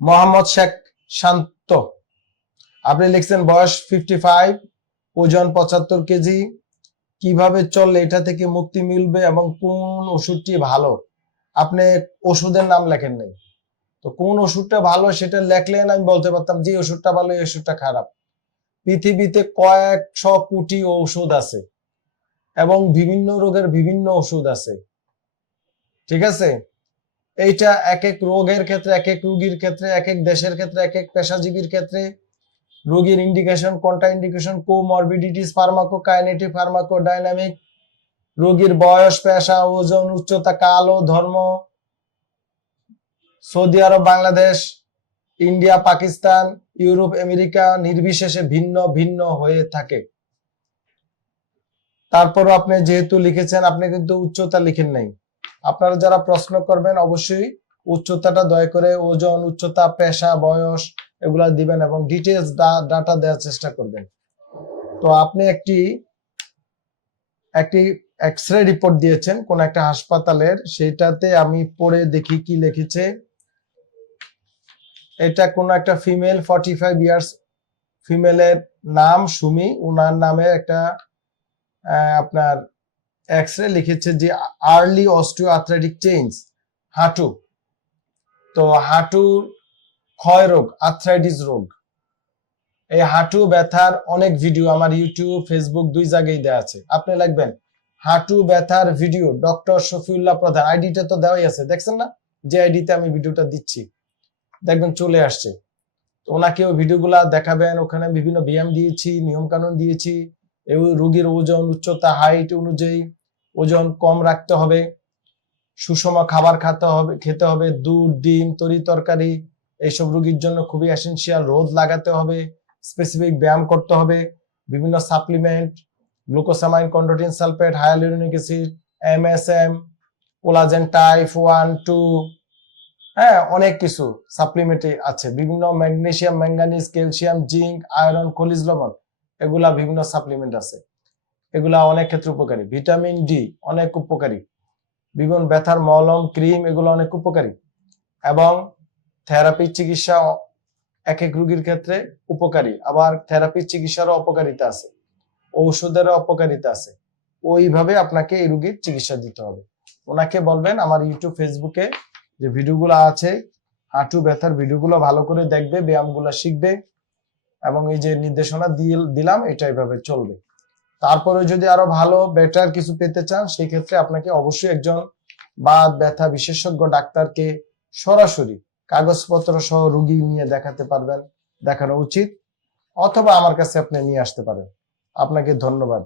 মোহাম্মদ শেখ শান্ত। আপনি লিখছেন বয়স ফিফটি ফাইভ ওজন পঁচাত্তর কেজি। কীভাবে চললে এটা থেকে মুক্তি মিলবে এবং কোন ওষুধটি ভালো? আপনি ওষুধের নাম লেখেন নাই। তো কোন ওষুধটা ভালো সেটা লেখলেন, আমি বলতে পারতাম যে ওষুধটা ভালো, এই ওষুধটা খারাপ। পৃথিবীতে কয়েকশো কোটি ঔষধ আছে এবং বিভিন্ন রোগের বিভিন্ন ওষুধ আছে। ঠিক আছে? এইটা এক এক রোগের ক্ষেত্রে এক এক রোগীর ক্ষেত্রে এক এক দেশের ক্ষেত্রে এক এক পেশাজীবীর ক্ষেত্রে। রোগীর ইন্ডিকেশন কোনটা indication comorbidities pharmacokinetic pharmacodynamic রোগীর বয়স, পেশা, ওজন, উচ্চতা, কাল ও ধর্ম, Saudi Arab, Bangladesh, India, Pakistan, Europe, America নির্বিশেষে ভিন্ন ভিন্ন হয়ে থাকে। তারপর আপনি যেহেতু লিখেছেন, আপনি কিন্তু উচ্চতা লিখেন নাই। আপনারা যারা প্রশ্ন করবেন, অবশ্যই উচ্চতাটা দয়া করে ওজন, উচ্চতা, পেশা, বয়স এগুলা দিবেন এবং ডিটেলস ডাটা দেওয়ার চেষ্টা করবেন। তো আপনি একটি একটি এক্স রে রিপোর্ট দিয়েছেন, কোন একটা হাসপাতালের, সেটাতে আমি পড়ে দেখি কি লিখেছে। এটা কোন একটা ফিমেল ফর্টি ফাইভ ইয়ার্স ফিমেলের নাম সুমি, উনার নামে একটা আপনার এক্স রে লিখেছে যে আর্লি অস্টিও আর্থ্রাইটিক চেঞ্জ হাঁটু। তো হাঁটুর ক্ষয় রোগ আর্থ্রাইটিস রোগ। এই হাঁটু ব্যথার অনেক ভিডিও আমার ইউটিউব ফেসবুক দুই জায়গায় দেওয়া আছে। আপনি লিখবেন, হাঁটু ব্যথার ভিডিও ডক্টর শফিউল্লাহ প্রধান। আইডিটা তো দেওয়াই আছে, দেখছেন না? যে আইডিতে আমি ভিডিওটা দিচ্ছি। দেখবেন চলে আসছে। তো ওনাকেও ভিডিওগুলা দেখাবেন, ওখানে বিভিন্ন ব্যায়াম দিয়েছি নিয়ম কানুন দিয়েছি। এই রোগীর ওজন, উচ্চতা হাইট অনুযায়ী। ওজন কম রাখতে হবে, সুষম খাবার খেতে হবে খেতে হবে, দুধ, ডিম, তরি তরকারি এইসব রোগীর জন্য খুবই এসেনশিয়াল রোদ লাগাতে হবে স্পেসিফিক ব্যায়াম করতে হবে, বিভিন্ন supplement glucosamine chondroitin sulphate hyaluronic acid MSM collagen type one two হ্যাঁ অনেক কিছু সাপ্লিমেন্টে আছে। বিভিন্ন magnesium manganese calcium zinc iron খনিজ লবণ, এগুলা বিভিন্ন সাপ্লিমেন্ট আছে। এগুলা অনেক ক্ষেত্রে উপকারী। ভিটামিন ডি অনেক উপকারী। বিভিন্ন ব্যথার মলম, ক্রিম এগুলো অনেক উপকারী। এবং থেরাপি চিকিৎসা এক এক রোগীর ক্ষেত্রে উপকারী। আবার থেরাপি চিকিৎসারও অপকারিতা আছে। ঔষধেরও অপকারিতা আছে। ওইভাবে আপনাকে এই রোগীর চিকিৎসা দিতে হবে। ওনাকে বলবেন, আমার ইউটিউব, ফেসবুকে যে ভিডিওগুলো আছে, হাঁটু ব্যথার ভিডিওগুলো ভালো করে দেখবে, ব্যায়ামগুলো শিখবে এবং এই যে নির্দেশনা দিলাম, এটা এভাবে চলবে। তারপরে যদি আরও ভালো বেটার কিছু পেতে চান সেই ক্ষেত্রে আপনাকে অবশ্যই একজন বাদ ব্যথা বিশেষজ্ঞ ডাক্তারকে সরাসরি কাগজপত্র সহ রুগী নিয়ে দেখাতে পারবেন, দেখানো উচিত, অথবা আমার কাছে আপনি নিয়ে আসতে পারেন। আপনাকে ধন্যবাদ।